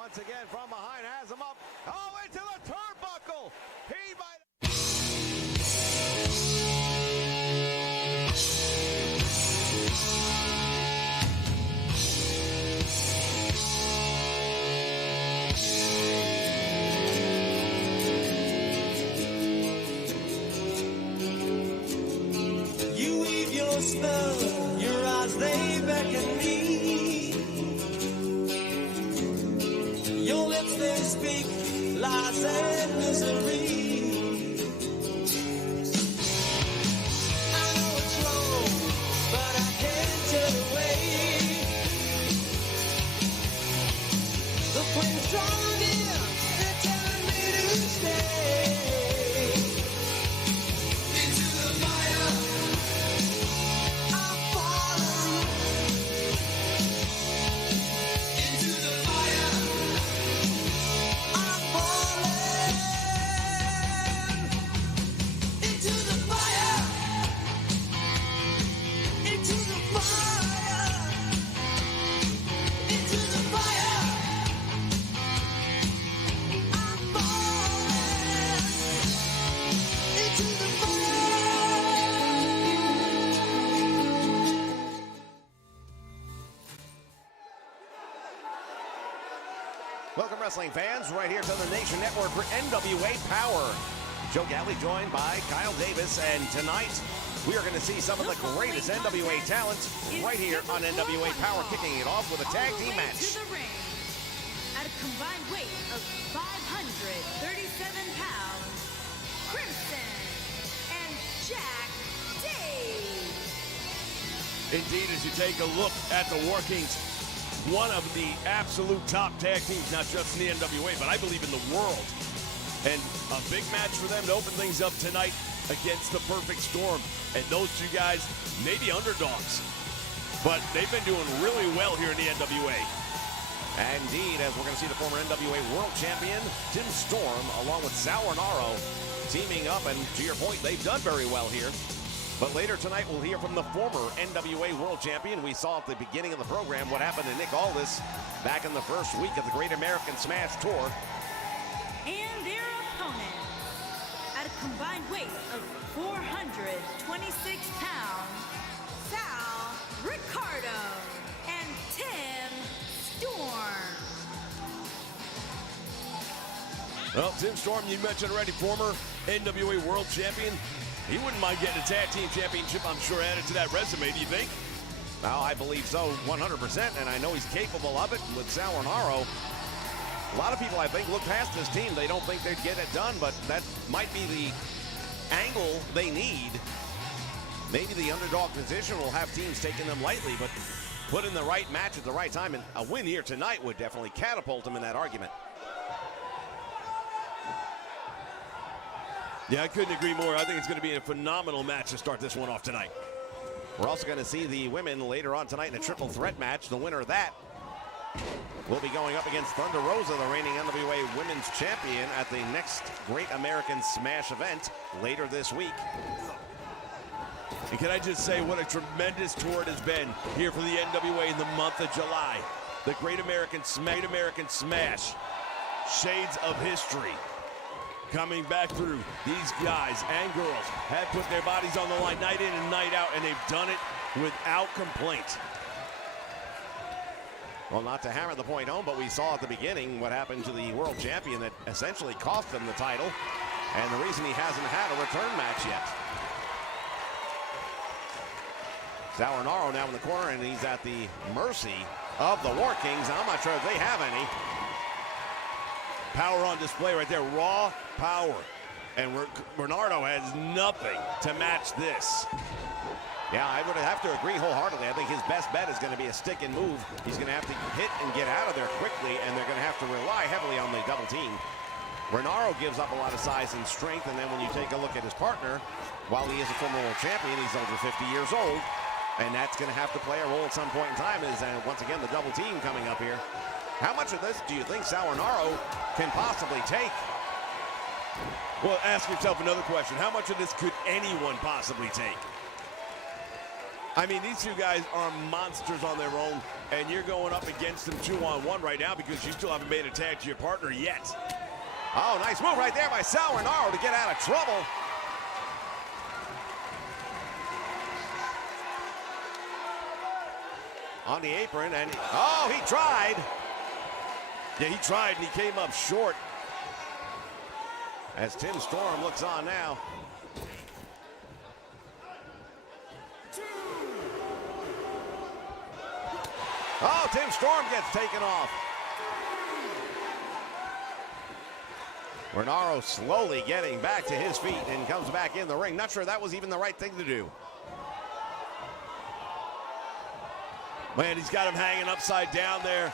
Once again from behind, has him up. Oh, into the turnbuckle. He might. You weave your spell, your eyes they beckon me. Your lips they speak lies and misery. I know it's wrong, but I can't turn away. The flame's strong here, they're telling me to stay. Into the fire, I'm falling. Into the fire, I'm falling. Into the fire, into the fire, into the fire, I'm falling. Into the fire. Welcome, wrestling fans, right here to the Nation Network for NWA Power. Joe Galley joined by Kyle Davis, and tonight we are going to see some of the greatest NWA talent right here on NWA Power, kicking it off with a tag team match. To the ring, at a combined weight of 537 pounds, Crimson and Jack Dave. Indeed, as you take a look at the workings, one of the absolute top tag teams, not just in the NWA, but I believe in the world. And a big match for them to open things up tonight against the Perfect Storm. And those two guys may be underdogs, but they've been doing really well here in the NWA. Indeed, as we're going to see the former NWA World Champion, Tim Storm, along with Sal Rinauro, teaming up. And to your point, they've done very well here. But later tonight, we'll hear from the former NWA World Champion. We saw at the beginning of the program what happened to Nick Aldis back in the first week of the Great American Smash Tour. And their opponent, at a combined weight of 426 pounds, Sal Ricardo and Tim Storm. Well, Tim Storm, you mentioned already, former NWA World Champion. He wouldn't mind getting a tag team championship, I'm sure, added to that resume. Do you think? Well, I believe so, 100%, and I know he's capable of it with Sal Rinauro. A lot of people, I think, look past this team. They don't think they'd get it done, but that might be the angle they need. Maybe the underdog position will have teams taking them lightly, but put in the right match at the right time, and a win here tonight would definitely catapult them in that argument. Yeah, I couldn't agree more. I think it's going to be a phenomenal match to start this one off tonight. We're also going to see the women later on tonight in a triple threat match. The winner of that will be going up against Thunder Rosa, the reigning NWA Women's Champion, at the next Great American Smash event later this week. And can I just say what a tremendous tour it has been here for the NWA in the month of July. The Great American Smash. Shades of history. Coming back through, these guys and girls have put their bodies on the line night in and night out, and they've done it without complaint. Well, not to hammer the point home, but we saw at the beginning what happened to the world champion that essentially cost him the title, and the reason he hasn't had a return match yet. Sal Rinauro now in the corner, and he's at the mercy of the War Kings. I'm not sure if they have any. Power on display right there, raw power. And Bernardo has nothing to match this. Yeah, I would have to agree wholeheartedly. I think his best bet is going to be a stick and move. He's going to have to hit and get out of there quickly, and they're going to have to rely heavily on the double team. Bernardo gives up a lot of size and strength, and then when you take a look at his partner, while he is a former world champion, he's over 50 years old, and that's going to have to play a role at some point in time. Is once again the double team coming up here. How much of this do you think Sal Rinauro can possibly take? Well, ask yourself another question. How much of this could anyone possibly take? I mean, these two guys are monsters on their own, and you're going up against them 2-on-1 right now because you still haven't made a tag to your partner yet. Oh, nice move right there by Sal Rinauro to get out of trouble. On the apron, and oh, he tried. Yeah, he tried, and he came up short. As Tim Storm looks on now. Oh, Tim Storm gets taken off. Rinauro slowly getting back to his feet and comes back in the ring. Not sure that was even the right thing to do. Man, he's got him hanging upside down there.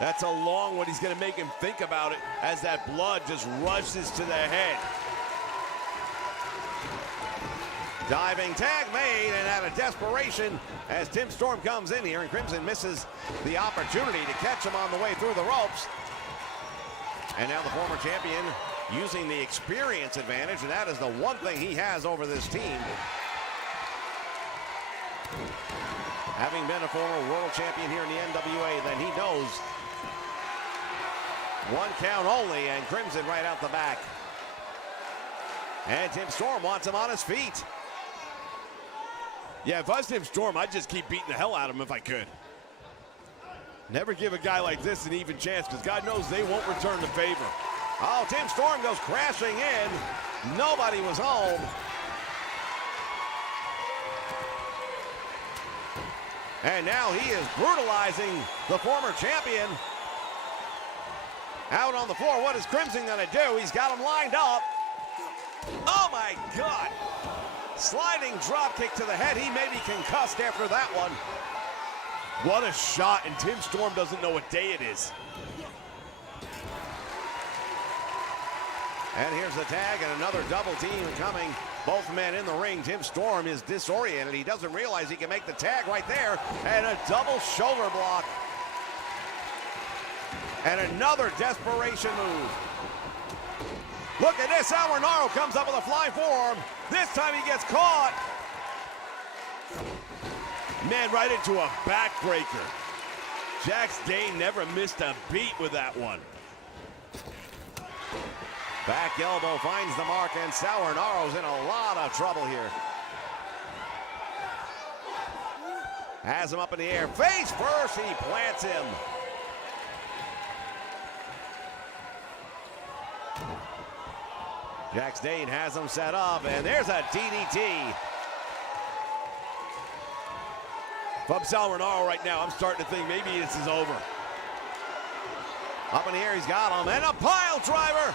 That's a long one. He's going to make him think about it as that blood just rushes to the head. Diving tag made, and out of desperation, as Tim Storm comes in here, and Crimson misses the opportunity to catch him on the way through the ropes. And now the former champion using the experience advantage, and that is the one thing he has over this team. Having been a former world champion here in the NWA, then he knows one count only, and Crimson right out the back. And Tim Storm wants him on his feet. Yeah, if I was Tim Storm, I'd just keep beating the hell out of him if I could. Never give a guy like this an even chance, because God knows they won't return the favor. Oh, Tim Storm goes crashing in. Nobody was home. And now he is brutalizing the former champion. Out on the floor, what is Crimson gonna do? He's got him lined up. Oh my God. Sliding drop kick to the head. He may be concussed after that one. What a shot, and Tim Storm doesn't know what day it is. And here's the tag, and another double team coming. Both men in the ring. Tim Storm is disoriented. He doesn't realize he can make the tag right there. And a double shoulder block. And another desperation move. Look at this. Sal Rinauro comes up with a flying forearm. This time he gets caught. Man, right into a backbreaker. Jax Dane never missed a beat with that one. Back elbow finds the mark, and Sal Rinauro's in a lot of trouble here. Has him up in the air. Face first, he plants him. Jax Dane has him set up, and there's a DDT. If I'm Sal Rinauro right now, I'm starting to think maybe this is over. Up in the air, he's got him, and a pile driver.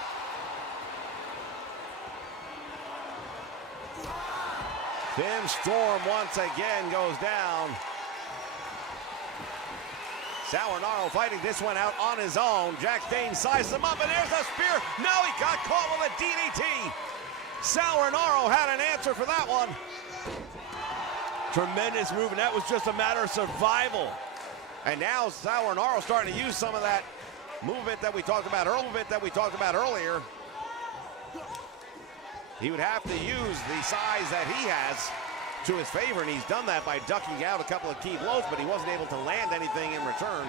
Tim Storm once again goes down. Sal Rinauro fighting this one out on his own. Jax Dane sizes him up, and there's a spear. No, he got caught with a DDT. Sal Rinauro had an answer for that one. Tremendous move, and that was just a matter of survival. And now Sal Rinauro starting to use some of that movement that we talked about earlier. He would have to use the size that he has to his favor, and he's done that by ducking out a couple of key blows, but he wasn't able to land anything in return.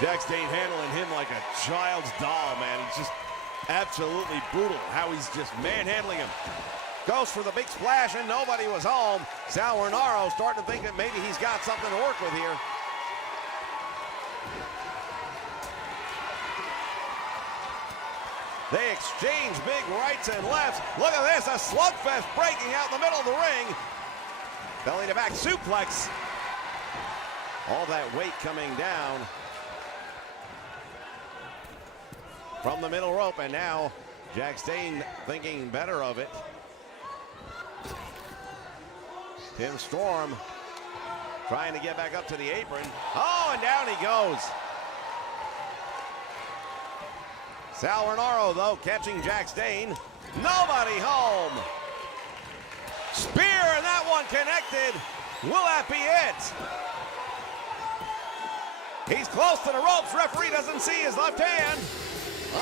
Jax Dane handling him like a child's doll, man. It's just absolutely brutal how he's just manhandling him. Goes for the big splash, and nobody was home. Sal Rinauro starting to think that maybe he's got something to work with here. They exchange big rights and lefts. Look at this, a slugfest breaking out in the middle of the ring. Belly to back suplex. All that weight coming down from the middle rope, and now Jax Dane thinking better of it. Tim Storm trying to get back up to the apron. Oh, and down he goes. Sal Rinauro, though, catching Jax Dane. Nobody home. Spear, and that one connected. Will that be it? He's close to the ropes. Referee doesn't see his left hand.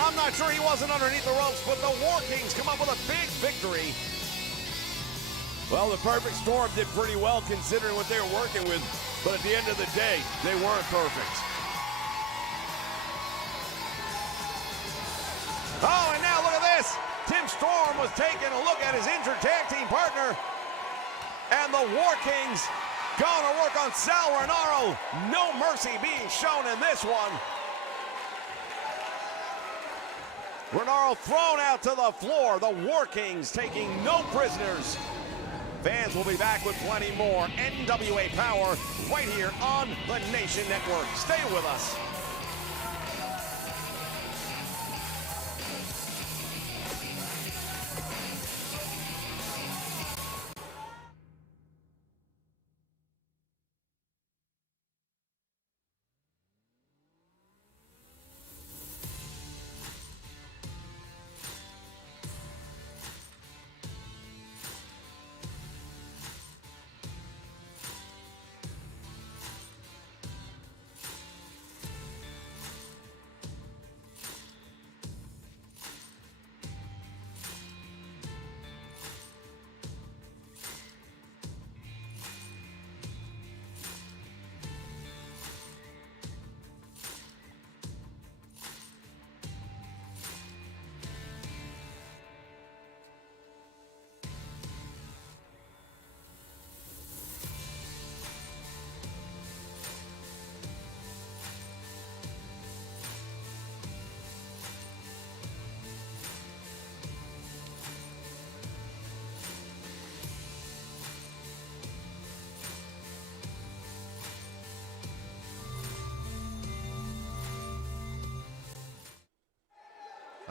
I'm not sure he wasn't underneath the ropes, but the War Kings come up with a big victory. Well, the Perfect Storm did pretty well considering what they were working with, but at the end of the day, they weren't perfect. Oh, and now look at this. Tim Storm was taking a look at his injured tag team partner, and the War Kings going to work on Sal Rinauro. No mercy being shown in this one. Rinauro thrown out to the floor. The War Kings taking no prisoners. Fans will be back with plenty more NWA Power right here on the Nation Network. Stay with us.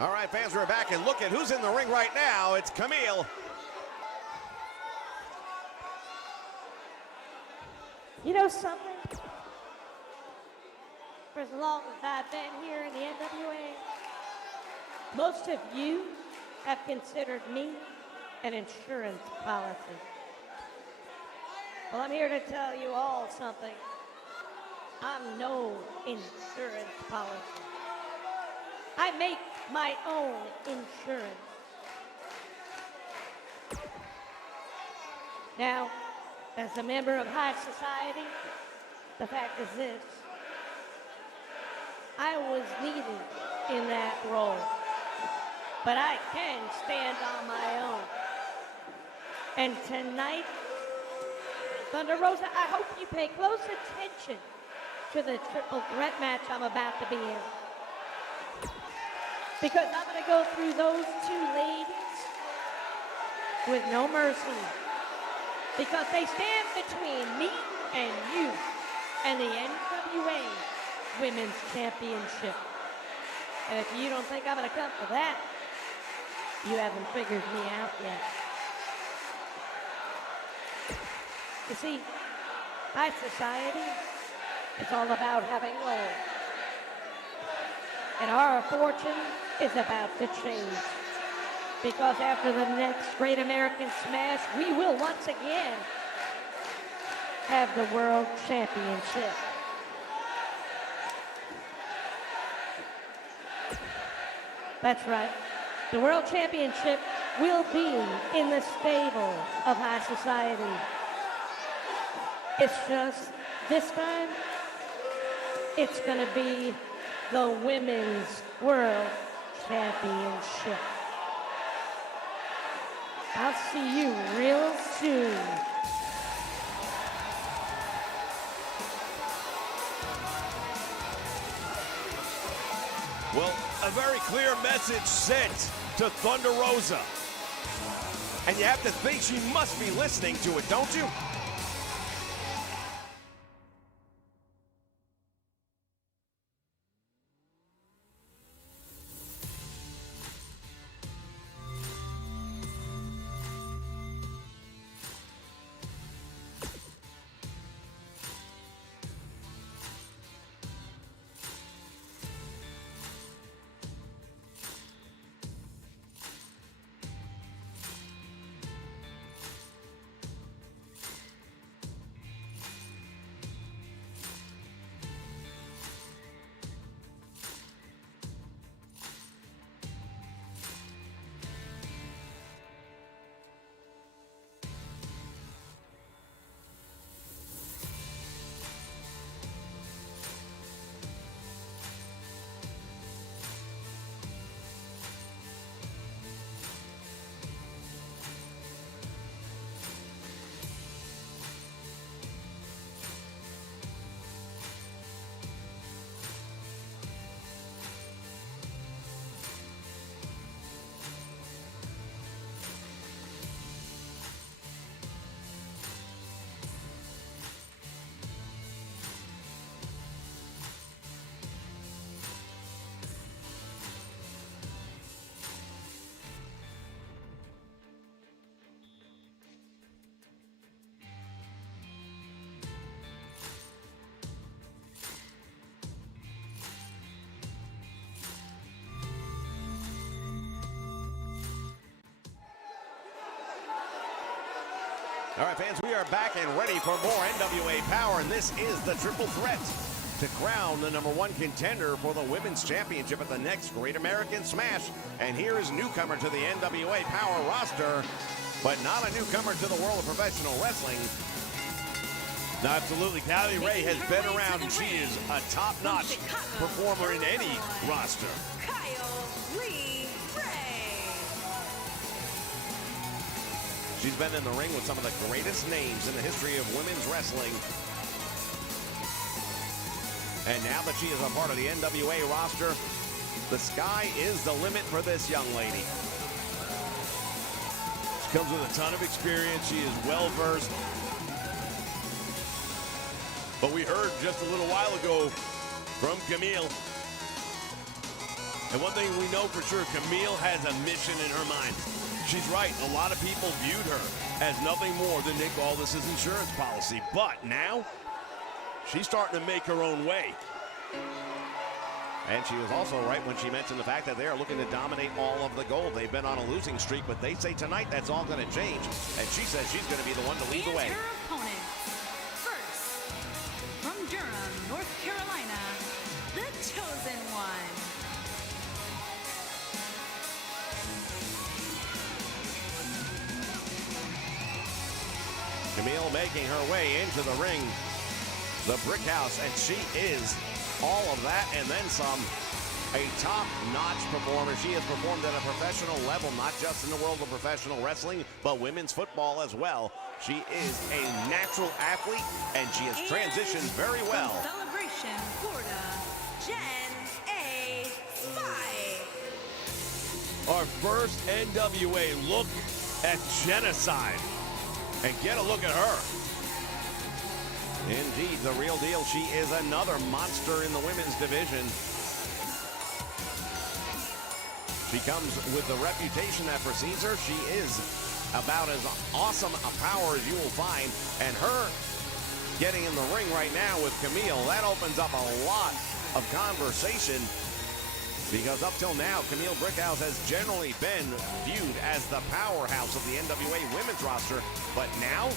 All right, fans, we're back, and look at who's in the ring right now. It's Camille. You know something? For as long as I've been here in the NWA, most of you have considered me an insurance policy. Well, I'm here to tell you all something. I'm no insurance policy. I make my own insurance. Now, as a member of high society, the fact is this. I was needed in that role, but I can stand on my own. And tonight, Thunder Rosa, I hope you pay close attention to the triple threat match I'm about to be in. Because I'm going to go through those two ladies with no mercy. Because they stand between me and you and the NWA Women's Championship. And if you don't think I'm going to come for that, you haven't figured me out yet. You see, high society is all about having love. And our fortune is about to change. Because after the next Great American Smash, we will once again have the World Championship. That's right. The World Championship will be in the stable of high society. It's just, this time, it's going to be the Women's World Championship. I'll see you real soon. Well, a very clear message sent to Thunder Rosa. And you have to think she must be listening to it, don't you? All right, fans, we are back and ready for more NWA Power, and this is the triple threat to crown the #1 contender for the Women's Championship at the next Great American Smash. And here is newcomer to the NWA Power roster, but not a newcomer to the world of professional wrestling. No, absolutely. Kylie Ray has been around, and she is a top-notch performer in any roster. She's been in the ring with some of the greatest names in the history of women's wrestling. And now that she is a part of the NWA roster, the sky is the limit for this young lady. She comes with a ton of experience. She is well-versed. But we heard just a little while ago from Camille. And one thing we know for sure, Camille has a mission in her mind. She's right. A lot of people viewed her as nothing more than Nick Aldis's insurance policy. But now, she's starting to make her own way. And she was also right when she mentioned the fact that they are looking to dominate all of the gold. They've been on a losing streak, but they say tonight that's all going to change. And she says she's going to be the one to lead the way. And her opponent, first, from Durham, North Carolina, the Chosen One. Camille making her way into the ring, the Brick House, and she is all of that and then some. A top-notch performer. She has performed at a professional level, not just in the world of professional wrestling, but women's football as well. She is a natural athlete, and she has transitioned very well. From Celebration, Florida, Jen A. Spy. Our first NWA look at Genocide. And get a look at her. Indeed, the real deal. She is another monster in the women's division. She comes with the reputation that precedes her. She is about as awesome a power as you will find. And her getting in the ring right now with Camille, that opens up a lot of conversation. Because up till now, Camille Brickhouse has generally been viewed as the powerhouse of the NWA women's roster. But now,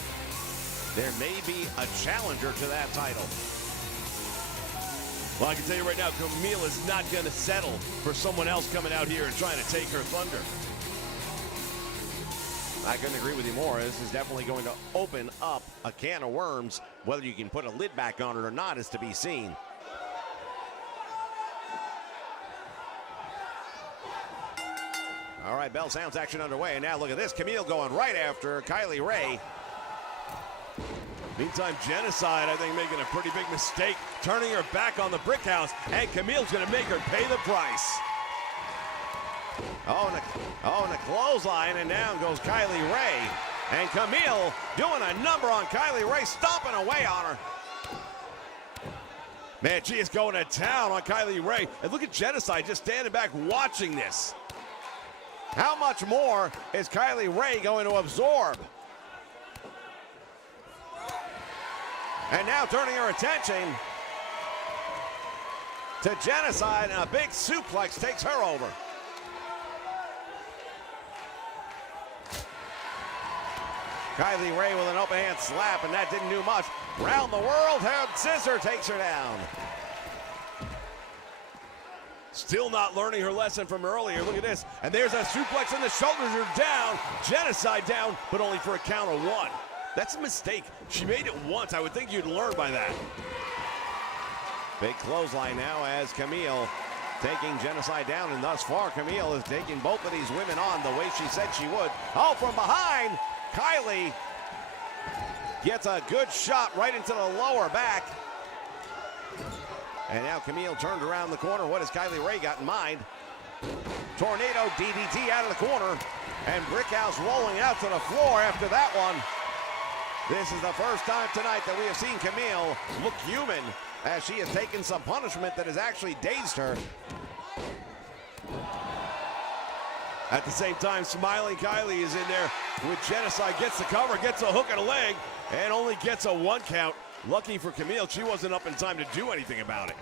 there may be a challenger to that title. Well, I can tell you right now, Camille is not going to settle for someone else coming out here and trying to take her thunder. I couldn't agree with you more. This is definitely going to open up a can of worms. Whether you can put a lid back on it or not is to be seen. All right, bell sounds, action underway, and now look at this. Camille going right after Kylie Ray. Meantime, Genocide, I think, making a pretty big mistake, turning her back on the Brick House, and Camille's going to make her pay the price. Oh, and a clothesline, and down goes Kylie Ray. And Camille doing a number on Kylie Ray, stomping away on her. Man, she is going to town on Kylie Ray. And look at Genocide just standing back watching this. How much more is Kylie Ray going to absorb? And now turning her attention to Genocide, and a big suplex takes her over. Kylie Ray with an open hand slap, and that didn't do much. Round the world, head scissor takes her down. Still not learning her lesson from earlier. Look at this. And there's a suplex, and the shoulders are down. Genocide down, but only for a count of one. That's a mistake. She made it once. I would think you'd learn by that. Big clothesline now as Camille taking Genocide down, and thus far Camille is taking both of these women on the way she said she would. Oh, from behind, Kylie gets a good shot right into the lower back. And now Camille turned around the corner. What has Kylie Ray got in mind? Tornado DDT out of the corner, and Brickhouse rolling out to the floor after that one. This is the first time tonight that we have seen Camille look human, as she has taken some punishment that has actually dazed her. At the same time, smiling Kylie is in there with Genocide, gets the cover, gets a hook and a leg, and only gets a one count. Lucky for Camille, she wasn't up in time to do anything about it.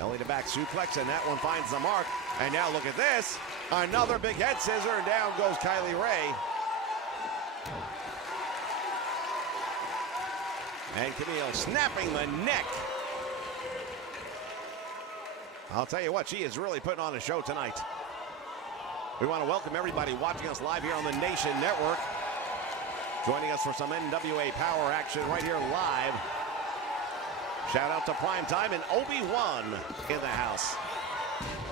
Belly to back suplex, and that one finds the mark. And now look at this. Another big head scissor, and down goes Kylie Ray. And Camille snapping the neck. I'll tell you what, she is really putting on a show tonight. We want to welcome everybody watching us live here on the Nation Network. Joining us for some NWA Power action right here live. Shout out to Primetime and Obi-Wan in the house.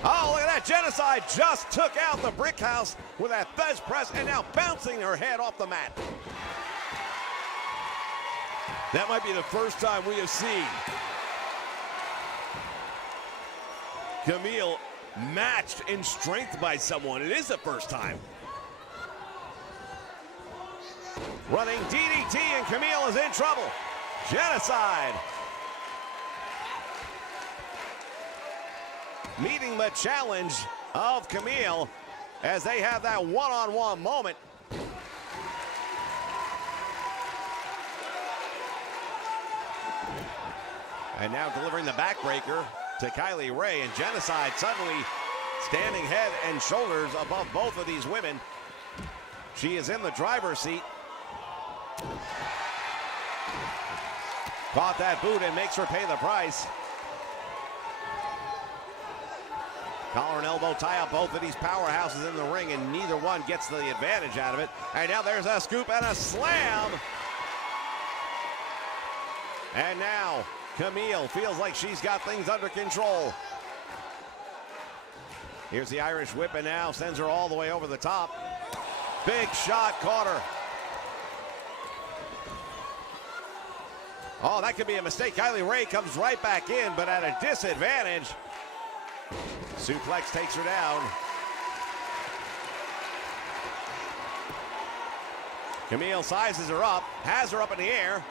Oh, look at that. Genocide just took out the Brick House with that Fez press and now bouncing her head off the mat. That might be the first time we have seen Camille matched in strength by someone. It is the first time. Running DDT, and Camille is in trouble. Genocide. Meeting the challenge of Camille as they have that one-on-one moment. And now delivering the backbreaker to Kylie Ray, and Genocide suddenly standing head and shoulders above both of these women. She is in the driver's seat. Caught that boot and makes her pay the price. Collar and elbow tie up both of these powerhouses in the ring, and neither one gets the advantage out of it. And now there's a scoop and a slam. And now Camille feels like she's got things under control. Here's the Irish whip, and now sends her all the way over the top. Big shot, caught her. Oh, that could be a mistake. Kylie Ray comes right back in, but at a disadvantage. Suplex takes her down. Camille sizes her up, has her up in the air.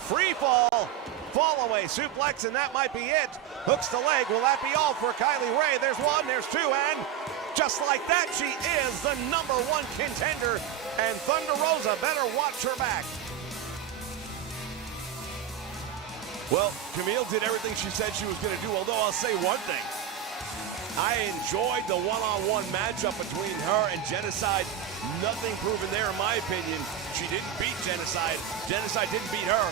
Free fall, fall away suplex, and that might be it. Hooks the leg. Will that be all for Kylie Ray? There's one, there's two, and just like that, she is the #1 contender. And Thunder Rosa better watch her back. Well, Camille did everything she said she was going to do, although I'll say one thing. I enjoyed the one-on-one matchup between her and Genocide. Nothing proven there, in my opinion. She didn't beat Genocide. Genocide didn't beat her.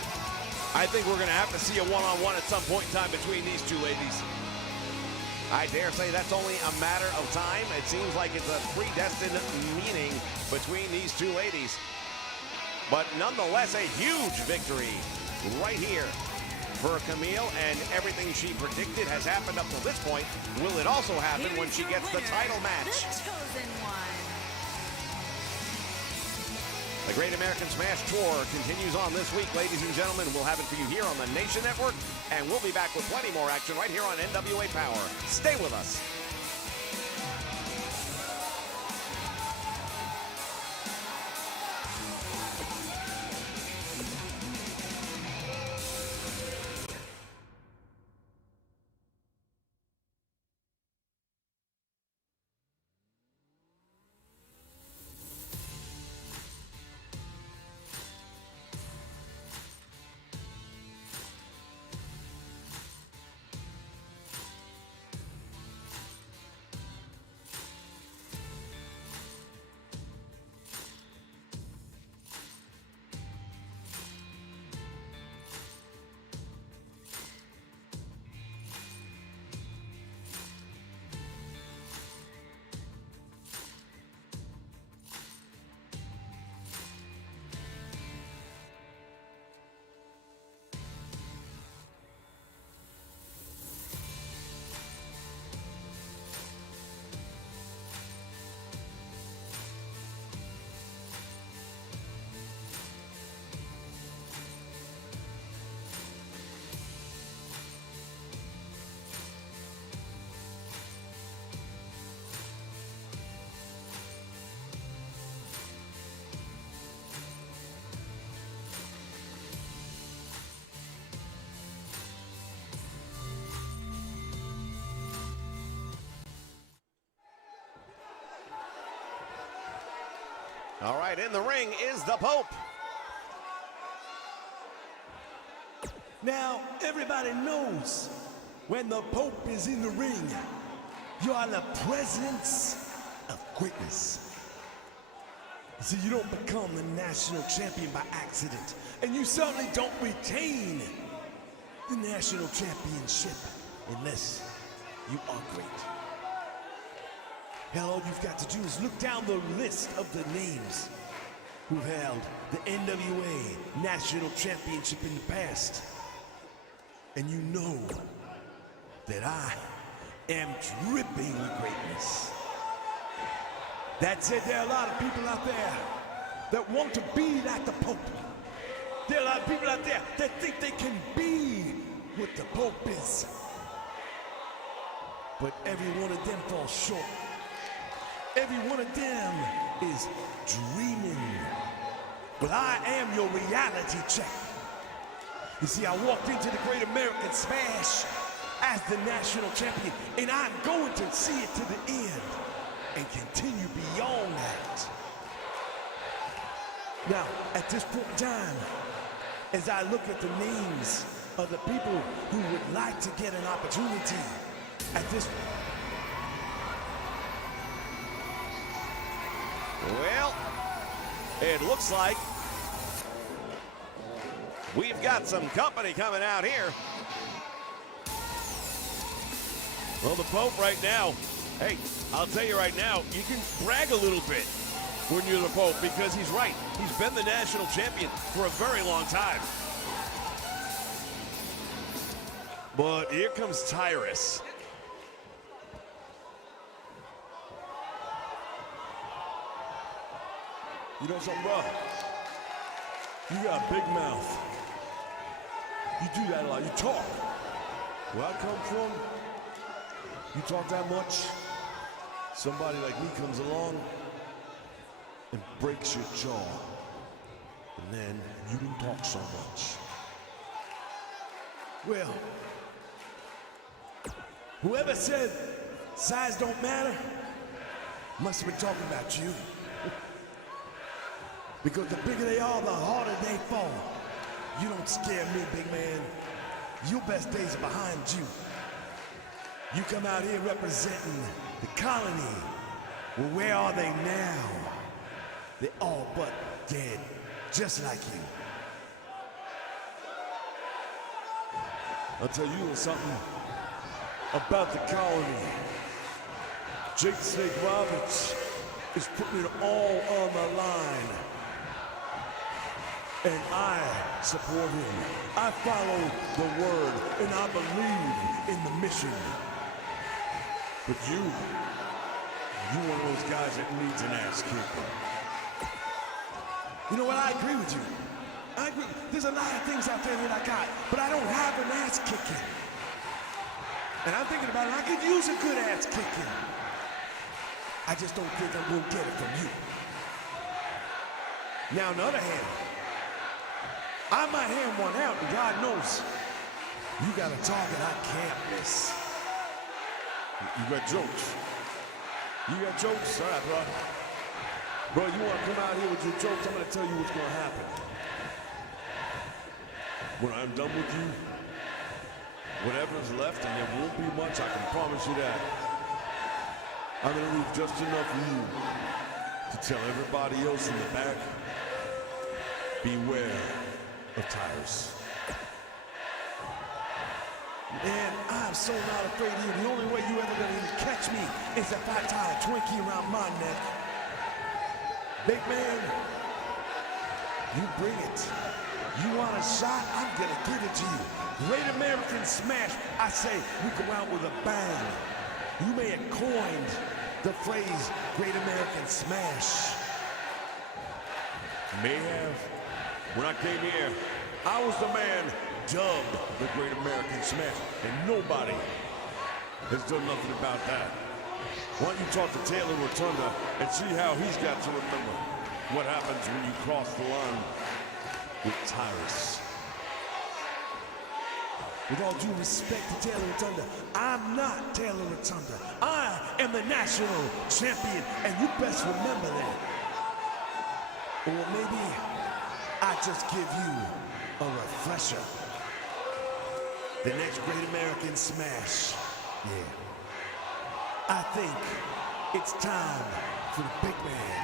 I think we're going to have to see a one-on-one at some point in time between these two ladies. I dare say that's only a matter of time. It seems like it's a predestined meeting between these two ladies. But nonetheless, a huge victory right here for Camille, and everything she predicted has happened up to this point. Will it also happen when she gets the title match? The chosen one. The Great American Smash Tour continues on this week, ladies and gentlemen. We'll have it for you here on the Nation Network, and we'll be back with plenty more action right here on NWA Power. Stay with us. All right, in the ring is the Pope. Now, everybody knows when the Pope is in the ring, you are in the presence of greatness. You see, you don't become the national champion by accident, and you certainly don't retain the national championship unless you are great. Hell, all you've got to do is look down the list of the names who've held the NWA National Championship in the past, and you know that I am dripping with greatness. That said, there are a lot of people out there that want to be like the Pope. There are a lot of people out there that think they can be what the Pope is. But every one of them falls short. Every one of them is dreaming. But I am your reality check. You see, I walked into the Great American Smash as the national champion, and I'm going to see it to the end and continue beyond that. Now, at this point in time, as I look at the names of the people who would like to get an opportunity at this. Well, it looks like we've got some company coming out here. Well, the Pope right now, hey, I'll tell you right now, you can brag a little bit when you're the Pope, because he's right. He's been the national champion for a very long time. But here comes Tyrus. You know something, bro? You got a big mouth. You do that a lot. You talk. Where I come from, you talk that much, somebody like me comes along and breaks your jaw. And then you didn't talk so much. Well, whoever said size don't matter must have been talking about you. Because the bigger they are, the harder they fall. You don't scare me, big man. Your best days are behind you. You come out here representing the colony. Well, where are they now? They're all but dead, just like you. I'll tell you something about the colony. Jake Snake Roberts is putting it all on the line. And I support him. I follow the word, and I believe in the mission. But you're one of those guys that needs an ass kicking. You know what? I agree with you. I agree. There's a lot of things out there that I got, but I don't have an ass kicking. And I'm thinking about it. I could use a good ass kicking. I just don't think I'm gonna get it from you. Now, on the other hand, I might hand one out, and God knows you got a target I can't miss. You got jokes. You got jokes? All right, bro. Bro, you want to come out here with your jokes? I'm going to tell you what's going to happen. When I'm done with you, whatever's left, and there won't be much, I can promise you that, I'm going to leave just enough for you to tell everybody else in the back, beware of Tyrus. And I'm so not afraid of you. The only way you ever gonna catch me is if I tie a Twinkie around my neck. Big man, you bring it. You want a shot? I'm gonna give it to you. Great American Smash. I say we go out with a bang. You may have coined the phrase Great American Smash. May have. When I came here, I was the man dubbed the Great American Smash, and nobody has done nothing about that. Why don't you talk to Taylor Rotunda and see how he's got to remember what happens when you cross the line with Tyrus. With all due respect to Taylor Rotunda, I'm not Taylor Rotunda. I am the national champion, and you best remember that. Or maybe I just give you a refresher. the next great American smash. Yeah. I think it's time for the big man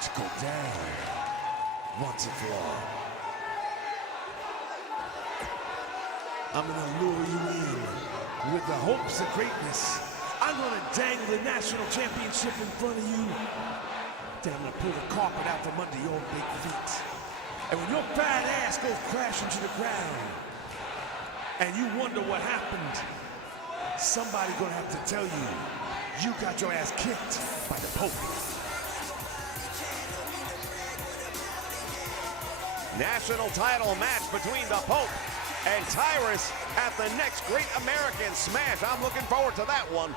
to go down once and for all. I'm gonna lure you in with the hopes of greatness. I'm gonna dangle the national championship in front of you. Then I'm gonna pull the carpet out from under your big feet. And when your fat ass goes crashing to the ground, and you wonder what happened, somebody's gonna have to tell you, you got your ass kicked by the Pope. National title match between the Pope and Tyrus at the next Great American Smash. I'm looking forward to that one.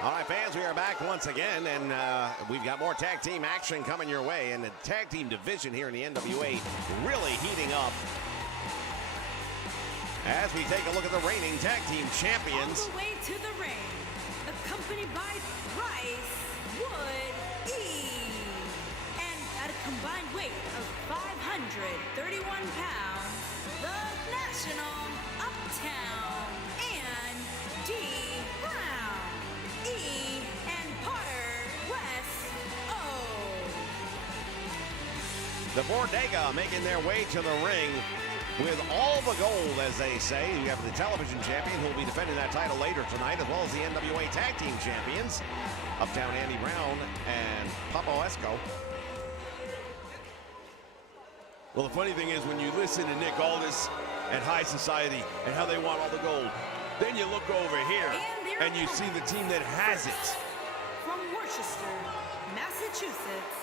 All right, fans, we are back once again, and we've got more tag team action coming your way. And the tag team division here in the NWA really heating up as we take a look at the reigning tag team champions. All the way to the ring, accompanied by Bryce Wood E. And at a combined weight of 531 pounds, the National Uptown and D. Brown. E. and Potter West O. The Bodega making their way to the ring with all the gold, as they say. You have the television champion who will be defending that title later tonight, as well as the NWA Tag Team Champions, Uptown Andy Brown and Papa Esco. Well, the funny thing is when you listen to Nick Aldis and High Society and how they want all the gold, then you look over here and you see the team that has it. From Worcester, Massachusetts,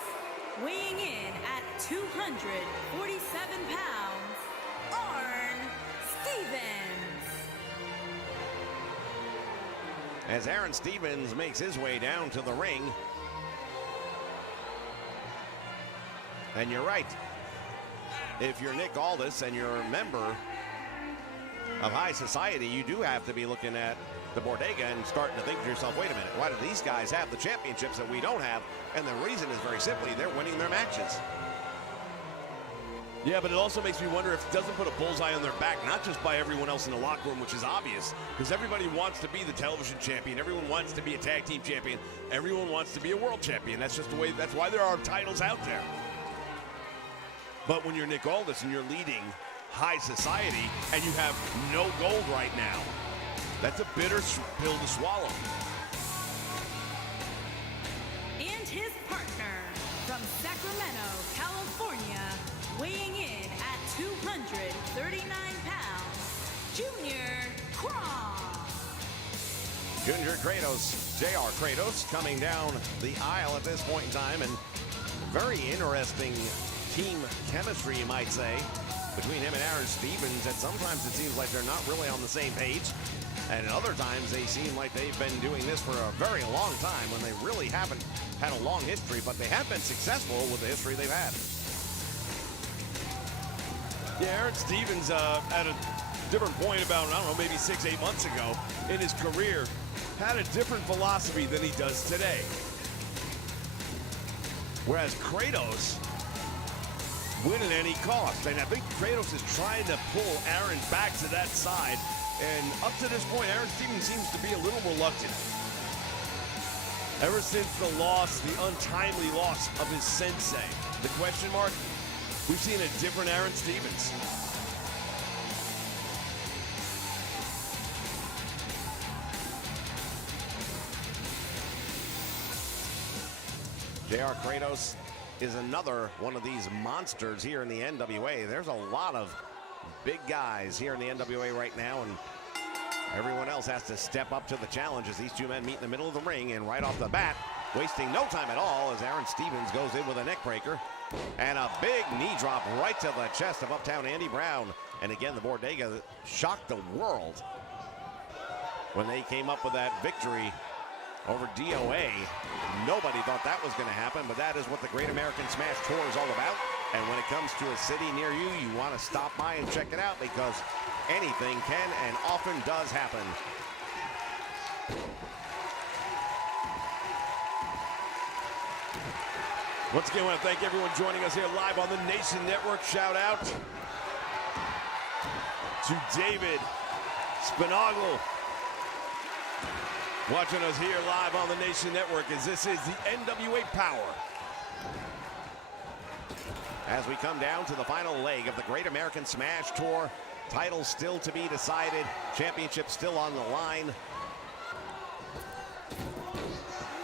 weighing in at 247 pounds, Arn Stevens. As Aaron Stevens makes his way down to the ring. And you're right. If you're Nick Aldis and you're a member of High Society, you do have to be looking at the Bodega and starting to think to yourself, wait a minute, why do these guys have the championships that we don't have? And the reason is very simply, they're winning their matches. Yeah, but it also makes me wonder if it doesn't put a bullseye on their back, not just by everyone else in the locker room, which is obvious, because everybody wants to be the television champion. Everyone wants to be a tag team champion. Everyone wants to be a world champion. That's just the way, that's why there are titles out there. But when you're Nick Aldis and you're leading high society and you have no gold right now, that's a bitter pill to swallow. And his partner from Sacramento, California, weighing in at 239 pounds, Junior Cross. Junior Kratos, JR Kratos, coming down the aisle at this point in time, and very interesting team chemistry, you might say, between him and Aaron Stevens. And sometimes it seems like they're not really on the same page, and at other times they seem like they've been doing this for a very long time when they really haven't had a long history, but they have been successful with the history they've had. Yeah, Aaron Stevens at a different point about, I don't know, maybe 6-8 months ago in his career, had a different philosophy than he does today. Whereas Kratos win at any cost. And I think Kratos is trying to pull Aaron back to that side. And up to this point, Aaron Stevens seems to be a little reluctant. Ever since the loss, the untimely loss of his sensei, the question mark, we've seen a different Aaron Stevens. JR Kratos is another one of these monsters here in the NWA. There's a lot of big guys here in the NWA right now, and everyone else has to step up to the challenge as these two men meet in the middle of the ring. And right off the bat, wasting no time at all, as Aaron Stevens goes in with a neck breaker and a big knee drop right to the chest of Uptown Andy Brown. And again, the Bodega shocked the world when they came up with that victory over DOA. Nobody thought that was going to happen, but that is what the Great American Smash Tour is all about. And when it comes to a city near you, you want to stop by and check it out, because anything can and often does happen. Once again, I want to thank everyone joining us here live on the Nation Network. Shout out to David Spinagle, watching us here live on the Nation Network, as this is the NWA Power. As we come down to the final leg of the Great American Smash Tour, titles still to be decided, championship still on the line.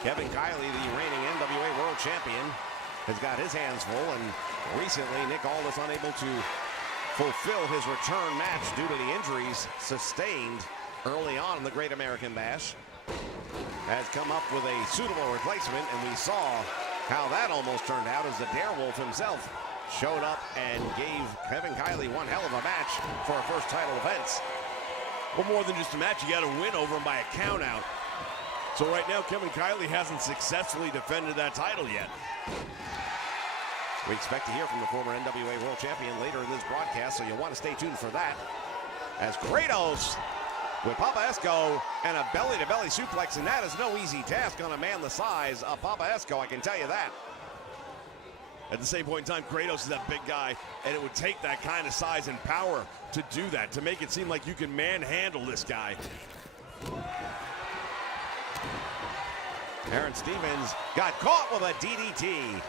Kevin Kiley, the reigning NWA World Champion, has got his hands full, and recently Nick Aldis unable to fulfill his return match due to the injuries sustained early on in the Great American Bash, has come up with a suitable replacement, and we saw how that almost turned out as the Darewolf himself showed up and gave Kevin Kiley one hell of a match for a first title defense. Well, more than just a match, you got to win over him by a count out. So right now, Kevin Kiley hasn't successfully defended that title yet. We expect to hear from the former NWA World Champion later in this broadcast, so you'll want to stay tuned for that. As Kratos with Papa Esco and a belly-to-belly suplex, and that is no easy task on a man the size of Papa Esco, I can tell you that. At the same point in time, Kratos is that big guy, and it would take that kind of size and power to do that, to make it seem like you can manhandle this guy. Aaron Stevens got caught with a DDT.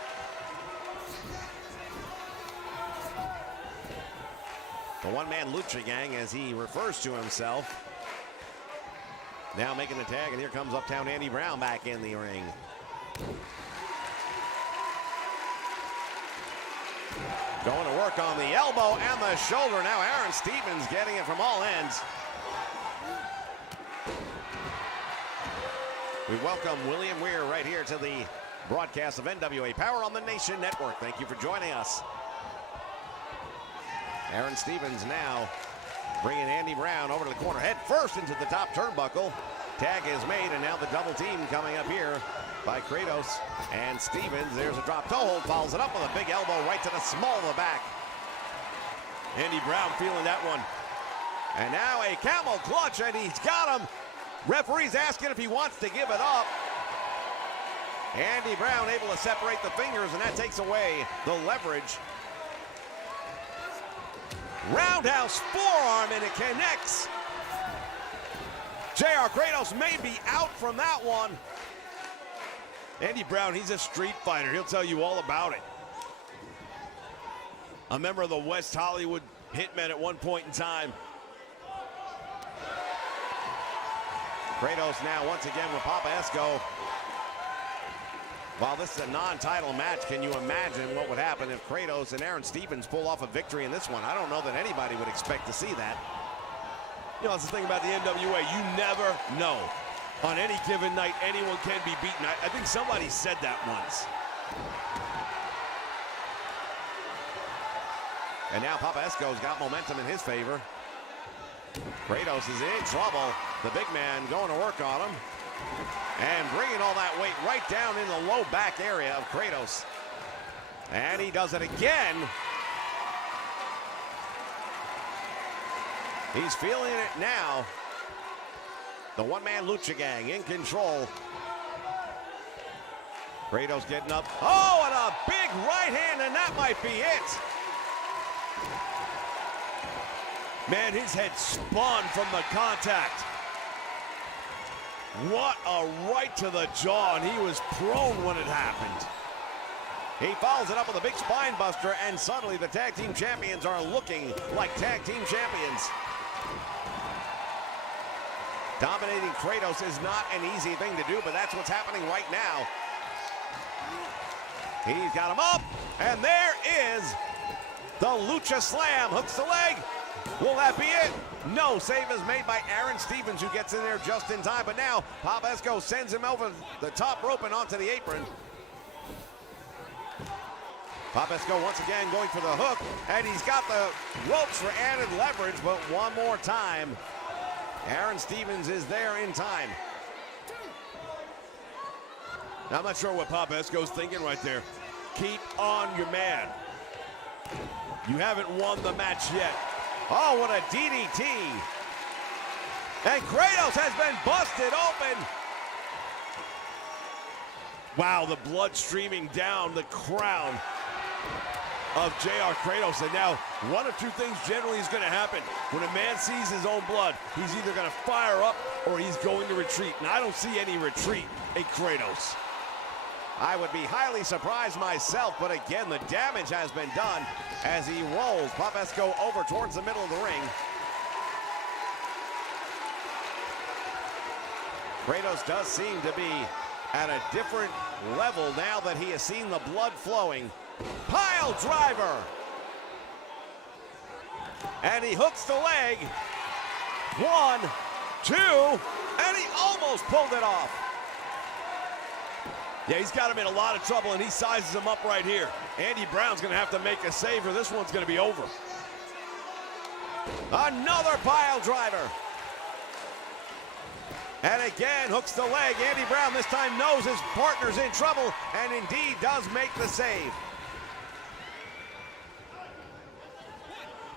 The one-man Lucha Gang, as he refers to himself. Now making the tag, and here comes Uptown Andy Brown back in the ring. Going to work on the elbow and the shoulder. Now Aaron Stevens getting it from all ends. We welcome William Weir right here to the broadcast of NWA Power on the Nation Network. Thank you for joining us. Aaron Stevens now bringing Andy Brown over to the corner, head first into the top turnbuckle. Tag is made, and now the double team coming up here by Kratos and Stevens. There's a drop toe hold, follows it up with a big elbow right to the small of the back. Andy Brown feeling that one. And now a camel clutch, and he's got him. Referee's asking if he wants to give it up. Andy Brown able to separate the fingers, and that takes away the leverage. Roundhouse forearm, and it connects. JR Kratos may be out from that one. Andy Brown, he's a street fighter. He'll tell you all about it. A member of the West Hollywood Hitmen at one point in time. Kratos now once again with Papa Esco. While this is a non-title match, can you imagine what would happen if Kratos and Aaron Stevens pull off a victory in this one? I don't know that anybody would expect to see that. You know, that's the thing about the NWA. You never know. On any given night, anyone can be beaten. I think somebody said that once. And now Papa Esco's got momentum in his favor. Kratos is in trouble. The big man going to work on him. And bringing all that weight right down in the low back area of Kratos. And he does it again. He's feeling it now. The one-man Lucha Gang in control. Kratos getting up. Oh, and a big right hand, and that might be it. Man, his head spun from the contact. What a right to the jaw, and he was prone when it happened. He follows it up with a big spine buster, and suddenly the tag team champions are looking like tag team champions. Dominating Kratos is not an easy thing to do, but that's what's happening right now. He's got him up, and there is the Lucha Slam. Hooks the leg. Will that be it? No, save is made by Aaron Stevens, who gets in there just in time. But now, Papa Esco sends him over the top rope and onto the apron. Papa Esco once again going for the hook, and he's got the ropes for added leverage, but one more time. Aaron Stevens is there in time. Now, I'm not sure what Papa Esco's thinking right there. Keep on your man. You haven't won the match yet. Oh, what a DDT. And Kratos has been busted open. Wow, the blood streaming down the crown of JR Kratos. And now, one of two things generally is going to happen. When a man sees his own blood, he's either going to fire up or he's going to retreat. And I don't see any retreat in Kratos. I would be highly surprised myself, but again, the damage has been done as he rolls Papa Esco over towards the middle of the ring. Kratos does seem to be at a different level now that he has seen the blood flowing. Pile driver. And he hooks the leg. 1, 2, and he almost pulled it off. Yeah, he's got him in a lot of trouble, and he sizes him up right here. Andy Brown's going to have to make a save, or this one's going to be over. Another pile driver. And again, hooks the leg. Andy Brown this time knows his partner's in trouble, and indeed does make the save.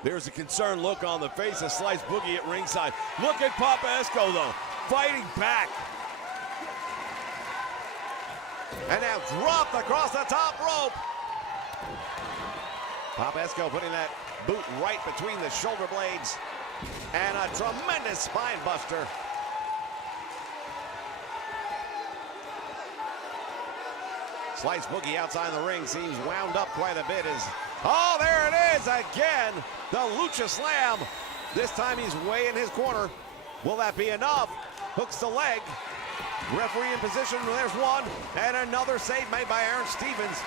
There's a concerned look on the face of Slice Boogie at ringside. Look at Papa Esco, though, fighting back. And now dropped across the top rope. Papa Esco putting that boot right between the shoulder blades. And a tremendous spine buster. Slice Boogie outside the ring seems wound up quite a bit as, oh, there it is again. The Lucha Slam. This time he's way in his corner. Will that be enough? Hooks the leg. Referee in position, there's one, and another save made by Aaron Stevens.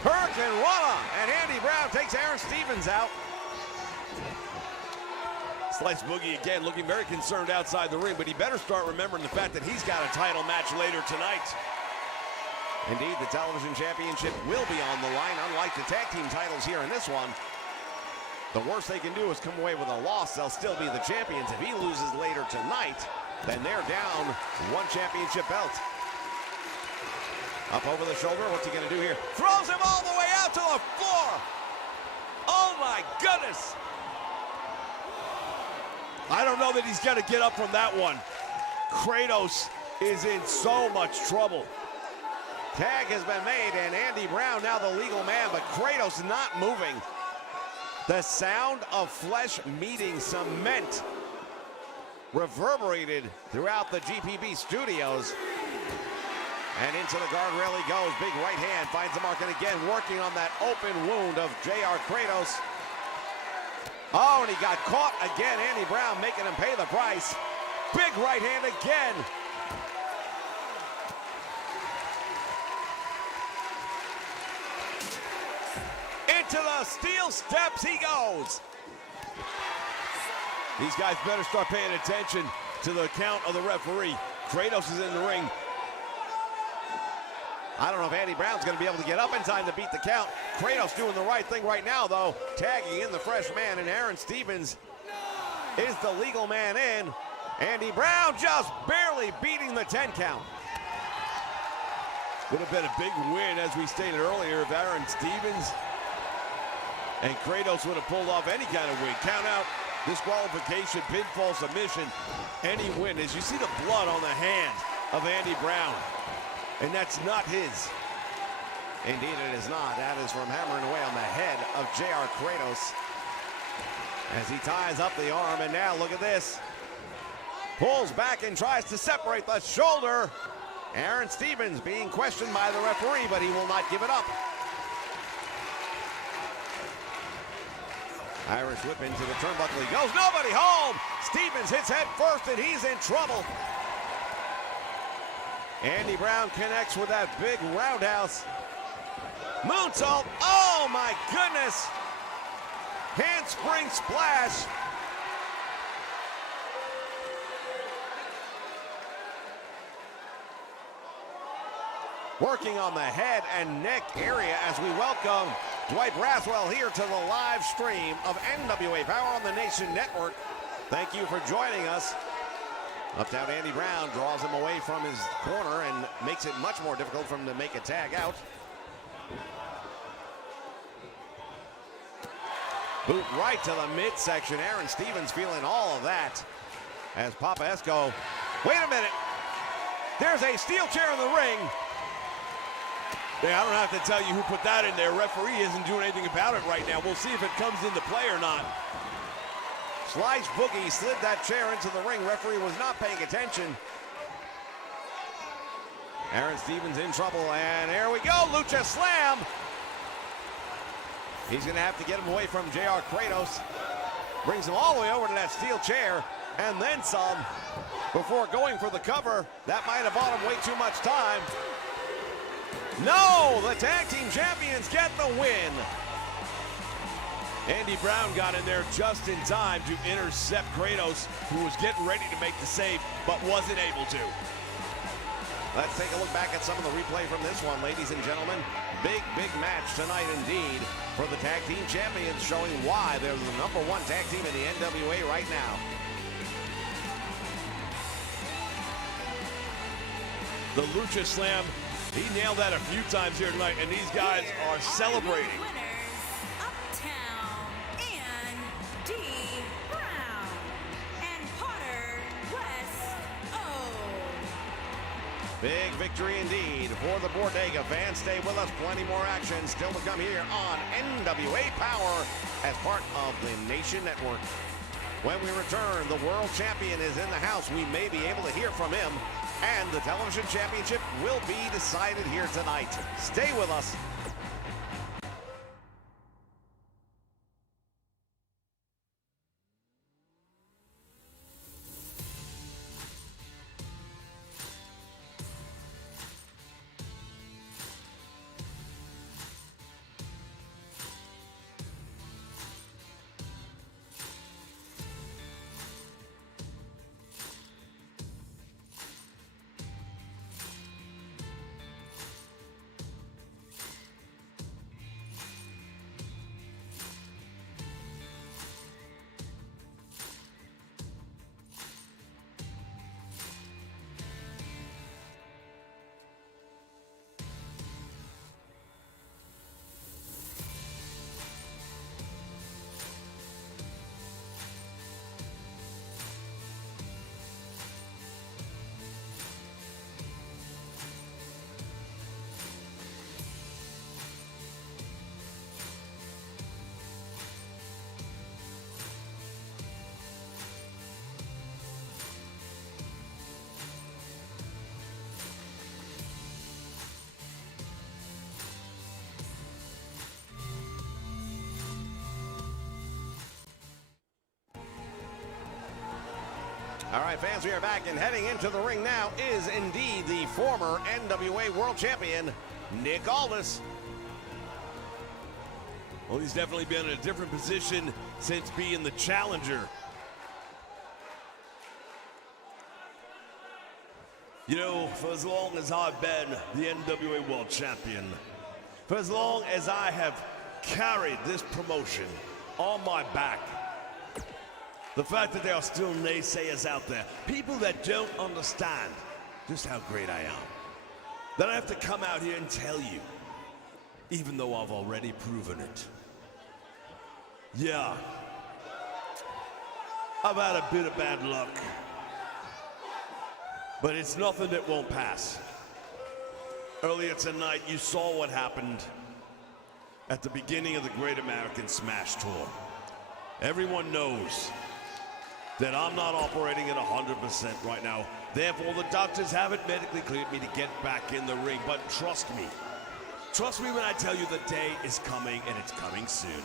Hurricane Rana, and Andy Brown takes Aaron Stevens out. Slice Boogie again looking very concerned outside the ring, but he better start remembering the fact that he's got a title match later tonight. Indeed, the television championship will be on the line, unlike the tag team titles here in this one. The worst they can do is come away with a loss. They'll still be the champions. If he loses later tonight, then they're down one championship belt. Up over the shoulder, what's he gonna do here? Throws him all the way out to the floor. Oh my goodness. I don't know that he's gonna get up from that one. Kratos is in so much trouble. Tag has been made, and Andy Brown now the legal man, but Kratos not moving. The sound of flesh meeting cement reverberated throughout the GPB studios. And into the guardrail he goes. Big right hand finds the mark, and again working on that open wound of JR Kratos. Oh, and he got caught again. Andy Brown making him pay the price. Big right hand again. Into the steel steps he goes. These guys better start paying attention to the count of the referee. Kratos is in the ring. I don't know if Andy Brown's going to be able to get up in time to beat the count. Kratos doing the right thing right now, though. Tagging in the fresh man, and Aaron Stevens is the legal man in. Andy Brown just barely beating the 10 count. Would have been a big win, as we stated earlier, if Aaron Stevens and Kratos would have pulled off any kind of win. Count out, disqualification, pinfall, submission, any win. As you see the blood on the hand of Andy Brown, and that's not his. Indeed it is not. That is from hammering away on the head of JR Kratos as he ties up the arm, and now look at this. Pulls back and tries to separate the shoulder. Aaron Stevens being questioned by the referee, but he will not give it up. Irish whip into the turnbuckle. He goes, nobody home. Stevens hits head first, and he's in trouble. Andy Brown connects with that big roundhouse. Moonsault. Oh my goodness. Handspring splash. Working on the head and neck area as we welcome Dwight Braswell here to the live stream of NWA Power on the Nation Network. Thank you for joining us. Up down Andy Brown draws him away from his corner and makes it much more difficult for him to make a tag out. Boot right to the midsection. Aaron Stevens feeling all of that as Papa Esco. Wait a minute. There's a steel chair in the ring. Yeah, I don't have to tell you who put that in there. Referee isn't doing anything about it right now. We'll see if it comes into play or not. Slice Boogie slid that chair into the ring. Referee was not paying attention. Aaron Stevens in trouble, and here we go, Lucha Slam. He's gonna have to get him away from JR Kratos. Brings him all the way over to that steel chair, and then some, before going for the cover. That might have bought him way too much time. No, the tag team champions get the win. Andy Brown got in there just in time to intercept Kratos, who was getting ready to make the save, but wasn't able to. Let's take a look back at some of the replay from this one, ladies and gentlemen. Big, big match tonight indeed for the tag team champions, showing why they're the #1 tag team in the NWA right now. The Lucha Slam, he nailed that a few times here tonight, and these guys are celebrating. Big victory indeed for the Bodega fans. Stay with us. Plenty more action still to come here on NWA Power as part of the Nation Network. When we return, the world champion is in the house. We may be able to hear from him. And the television championship will be decided here tonight. Stay with us. All right, fans, we are back, and heading into the ring now is indeed the former NWA World Champion, Nick Aldis. Well, he's definitely been in a different position since being the challenger. You know, for as long as I've been the NWA World Champion, for as long as I have carried this promotion on my back, the fact that there are still naysayers out there, people that don't understand just how great I am, that I have to come out here and tell you, even though I've already proven it. Yeah, I've had a bit of bad luck, but it's nothing that won't pass. Earlier tonight, you saw what happened at the beginning of the Great American Smash Tour. Everyone knows that I'm not operating at 100% right now. Therefore, the doctors haven't medically cleared me to get back in the ring. But trust me when I tell you the day is coming, and it's coming soon.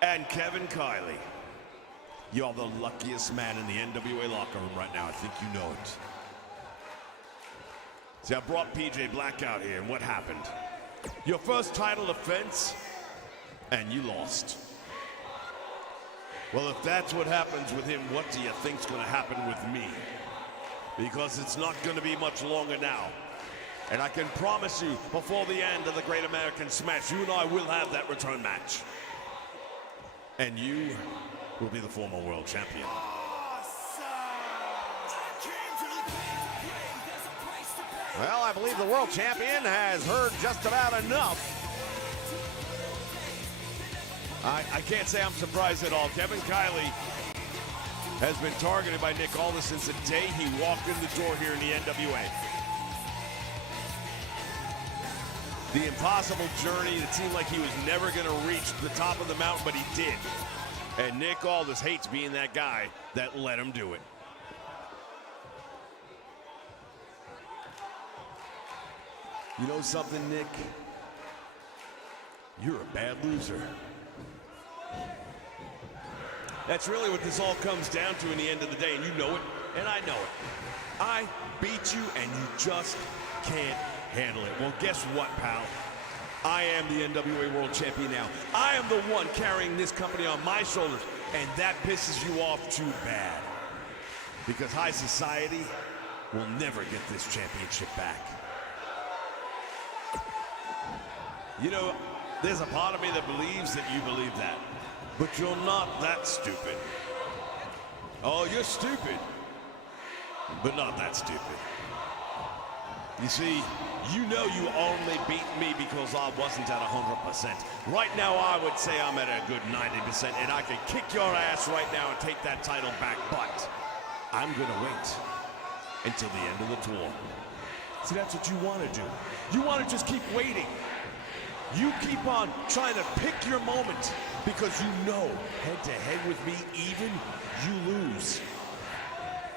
And Kevin Kiley, you're the luckiest man in the NWA locker room right now. I think you know it. See, I brought PJ Black out here, and what happened? Your first title defense, and you lost. Well, if that's what happens with him, what do you think's gonna happen with me? Because it's not gonna be much longer now. And I can promise you, before the end of the Great American Smash, you and I will have that return match. And you will be the former world champion. Well, I believe the world champion has heard just about enough. I can't say I'm surprised at all. Kevin Kiley has been targeted by Nick Aldis since the day he walked in the door here in the NWA. The impossible journey, it seemed like he was never going to reach the top of the mountain, but he did. And Nick Aldis hates being that guy that let him do it. You know something, Nick? You're a bad loser. That's really what this all comes down to in the end of the day, and you know it, and I know it. I beat you, and you just can't handle it. Well, guess what, pal? I am the NWA World Champion now. I am the one carrying this company on my shoulders, and that pisses you off too bad. Because high society will never get this championship back. You know, there's a part of me that believes that you believe that. But you're not that stupid. Oh, you're stupid, but not that stupid. You see, you know you only beat me because I wasn't at 100%. Right now, I would say I'm at a good 90%, and I could kick your ass right now and take that title back, but I'm gonna wait until the end of the tour. See, that's what you want to do. You want to just keep waiting. You keep on trying to pick your moment because you know head-to-head with me, even you lose.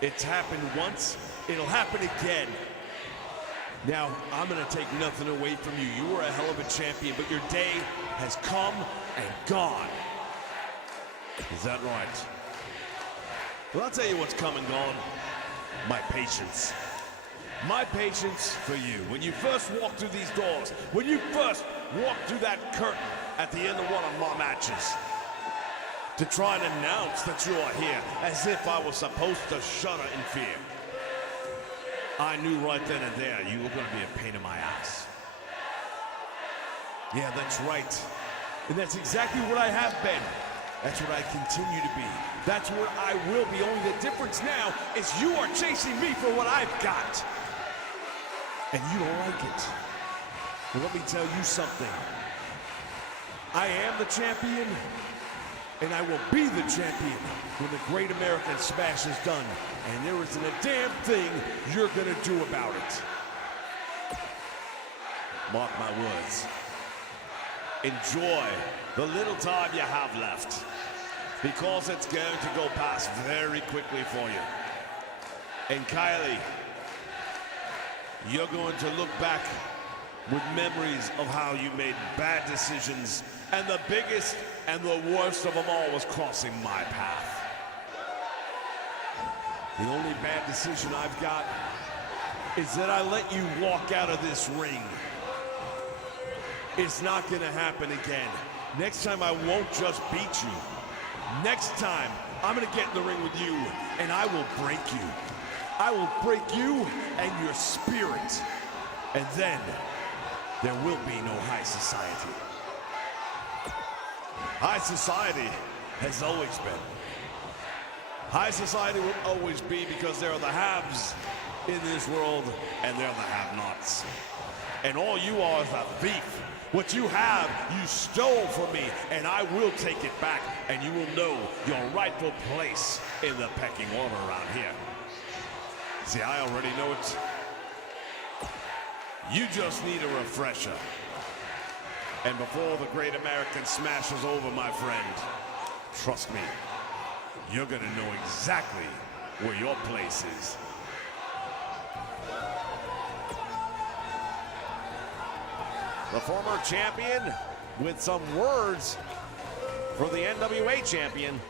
It's happened once, it'll happen again. Now, I'm gonna take nothing away from you. You were a hell of a champion, but your day has come and gone. Is that right? Well, I'll tell you what's come and gone. My patience. My patience for you. When you first walked through these doors, when you first walked through that curtain at the end of one of my matches, to try and announce that you are here as if I was supposed to shudder in fear. I knew right then and there you were going to be a pain in my ass. Yeah, that's right. And that's exactly what I have been. That's what I continue to be. That's what I will be. Only the difference now is you are chasing me for what I've got. And you don't like it. Well, let me tell you something. I am the champion, and I will be the champion when the Great American Smash is done. And there isn't a damn thing you're gonna do about it. Mark my words. Enjoy the little time you have left, because it's going to go past very quickly for you. And Kiley, you're going to look back with memories of how you made bad decisions, and the biggest and the worst of them all was crossing my path. The only bad decision I've got is that I let you walk out of this ring. It's not gonna happen again. Next time I won't just beat you. Next time, I'm gonna get in the ring with you and I will break you. I will break you and your spirit. And then, there will be no high society. High society has always been. High society will always be because there are the haves in this world and there are the have-nots. And all you are is a thief. What you have, you stole from me, and I will take it back, and you will know your rightful place in the pecking order around here. See, I already know it. You just need a refresher. And before the Great American Smash is over, my friend, trust me, you're gonna know exactly where your place is. The former champion with some words for the NWA champion.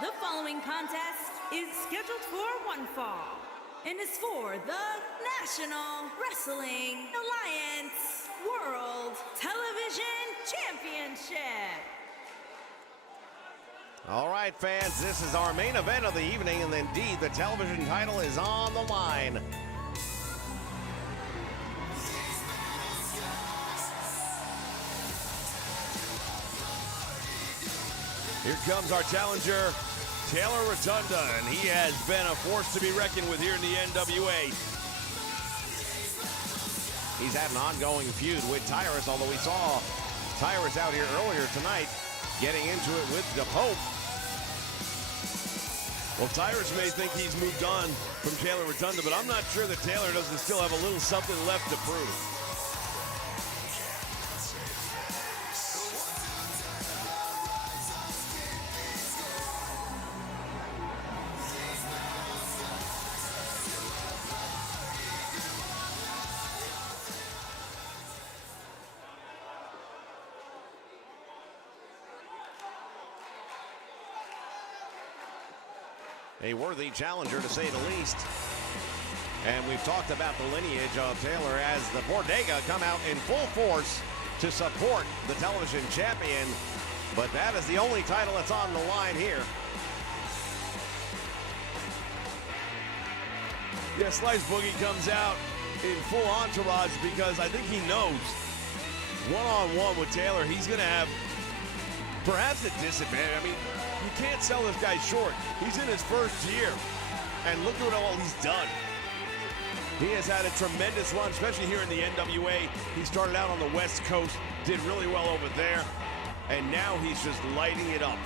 The following contest is scheduled for one fall and is for the National Wrestling Alliance World Television Championship. All right, fans, this is our main event of the evening, and indeed, the television title is on the line. Here comes our challenger, Taylor Rotunda, and he has been a force to be reckoned with here in the NWA. He's had an ongoing feud with Tyrus, although we saw Tyrus out here earlier tonight getting into it with the Pope. Well, Tyrus may think he's moved on from Taylor Rotunda, but I'm not sure that Taylor doesn't still have a little something left to prove. A worthy challenger, to say the least. And we've talked about the lineage of Taylor as the Bodega come out in full force to support the television champion. But that is the only title that's on the line here. Yeah, Slice Boogie comes out in full entourage because I think he knows one-on-one with Taylor, he's going to have perhaps a disadvantage. I mean, you can't sell this guy short. He's in his first year, and look at all he's done. He has had a tremendous run, especially here in the NWA. He started out on the West Coast, did really well over there, and now he's just lighting it up.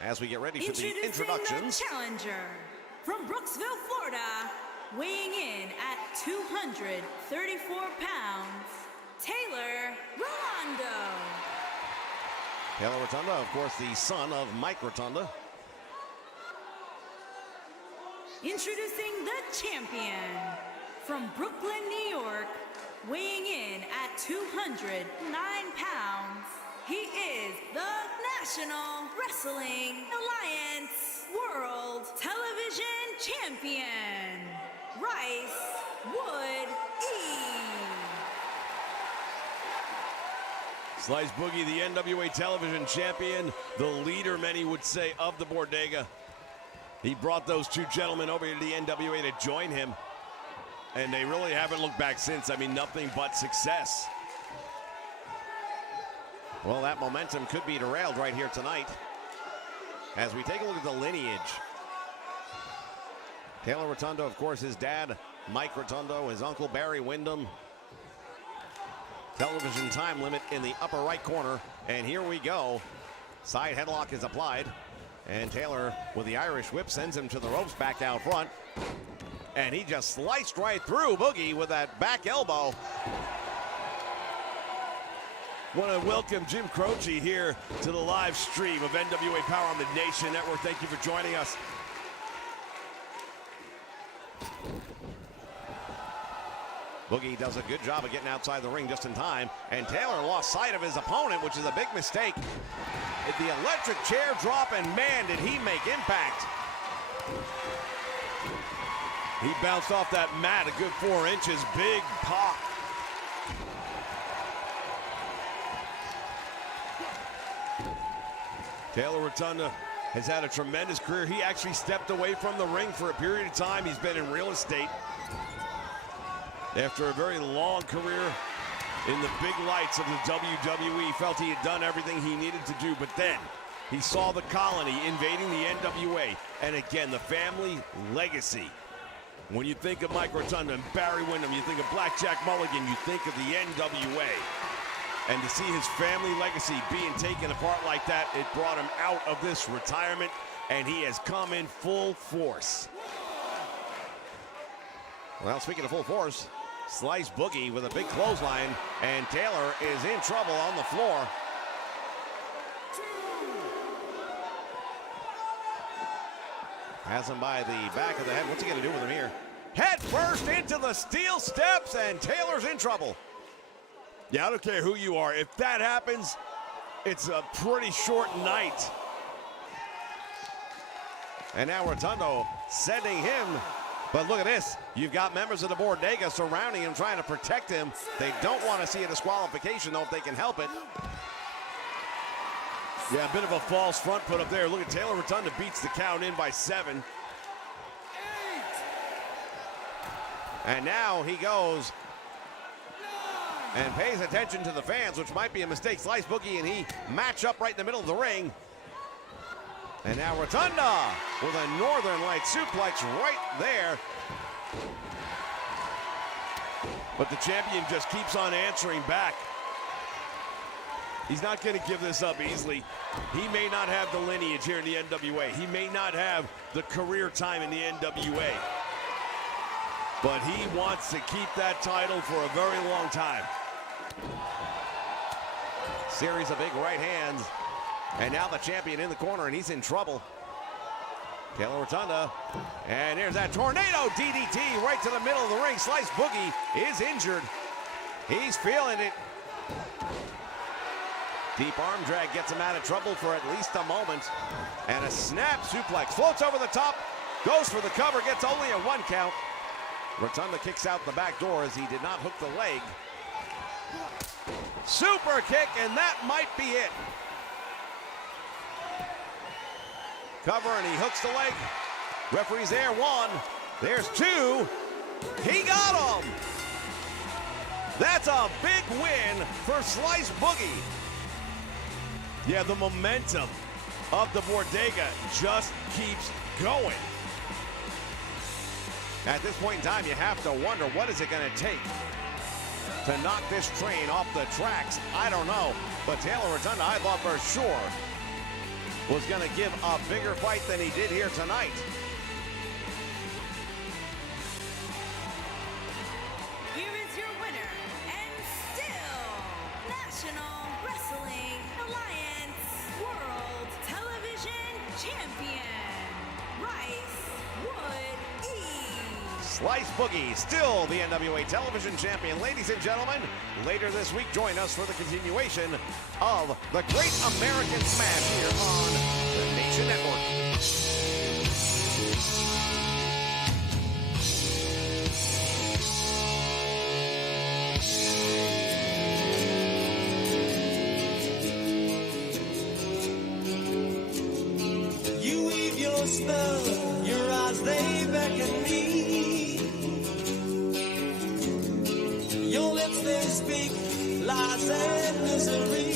As we get ready for the introductions. The challenger from Brooksville, Florida, weighing in at 234 pounds, Taylor Rolando. Taylor Rotunda, of course, the son of Mike Rotunda. Introducing the champion from Brooklyn, New York, weighing in at 209 pounds. He is the National Wrestling Alliance World Television Champion, Rice Wood E. Slice Boogie, the NWA Television Champion, the leader, many would say, of the Bodega. He brought those two gentlemen over to the NWA to join him, and they really haven't looked back since. I mean, nothing but success. Well, that momentum could be derailed right here tonight. As we take a look at the lineage. Taylor Rotunda, of course, his dad, Mike Rotundo, his uncle, Barry Windham. Television time limit in the upper right corner. And here we go. Side headlock is applied. And Taylor, with the Irish whip, sends him to the ropes back out front. And he just sliced right through Boogie with that back elbow. Want to welcome Jim Croce here to the live stream of NWA Power on the Nation Network. Thank you for joining us. Boogie does a good job of getting outside the ring just in time, and Taylor lost sight of his opponent, which is a big mistake. The electric chair drop, and man, did he make impact. He bounced off that mat a good 4 inches. Big pop. Taylor Rotunda has had a tremendous career. He actually stepped away from the ring for a period of time. He's been in real estate after a very long career in the big lights of the WWE. Felt he had done everything he needed to do, but then he saw the Colony invading the NWA, and again, the family legacy. When you think of Mike Rotunda and Barry Windham, you think of Blackjack Mulligan, you think of the NWA. And to see his family legacy being taken apart like that, it brought him out of this retirement, and he has come in full force. Well, speaking of full force, Slice Boogie with a big clothesline, and Taylor is in trouble on the floor. Has him by the back of the head. What's he gonna do with him here? Head first into the steel steps, and Taylor's in trouble. Yeah, I don't care who you are. If that happens, it's a pretty short night. And now Rotundo sending him. But look at this. You've got members of the Bodega surrounding him, trying to protect him. They don't want to see a disqualification, though, if they can help it. Yeah, a bit of a false front put up there. Look at Taylor Rotunda beats the count in by 7. And now he goes and pays attention to the fans, which might be a mistake. Slice Boogie and he match up right in the middle of the ring. And now Rotunda with a Northern Light suplex right there. But the champion just keeps on answering back. He's not going to give this up easily. He may not have the lineage here in the NWA. He may not have the career time in the NWA. But he wants to keep that title for a very long time. Series of big right hands. And now the champion in the corner, and he's in trouble. Taylor Rotunda. And here's that tornado DDT right to the middle of the ring. Slice Boogie is injured. He's feeling it. Deep arm drag gets him out of trouble for at least a moment. And a snap suplex. Floats over the top. Goes for the cover. Gets only a 1 count. Rotunda kicks out the back door as he did not hook the leg. Super kick, and that might be it. Cover, and he hooks the leg. Referee's there, 1. There's 2. He got him. That's a big win for Slice Boogie. Yeah, the momentum of the Bodega just keeps going. At this point in time, you have to wonder, what is it going to take to knock this train off the tracks? I don't know. But Taylor Rotunda, I thought for sure, was going to give a bigger fight than he did here tonight. Here is your winner, and still National Wrestling Alliance World Television Champion, Bryce Wood East. Slice Boogie, still the NWA Television Champion. Ladies and gentlemen, later this week, join us for the continuation of the Great American Smash here on the Nation Network. You weave your spell, your eyes they beckon me. Your lips they speak lies and misery.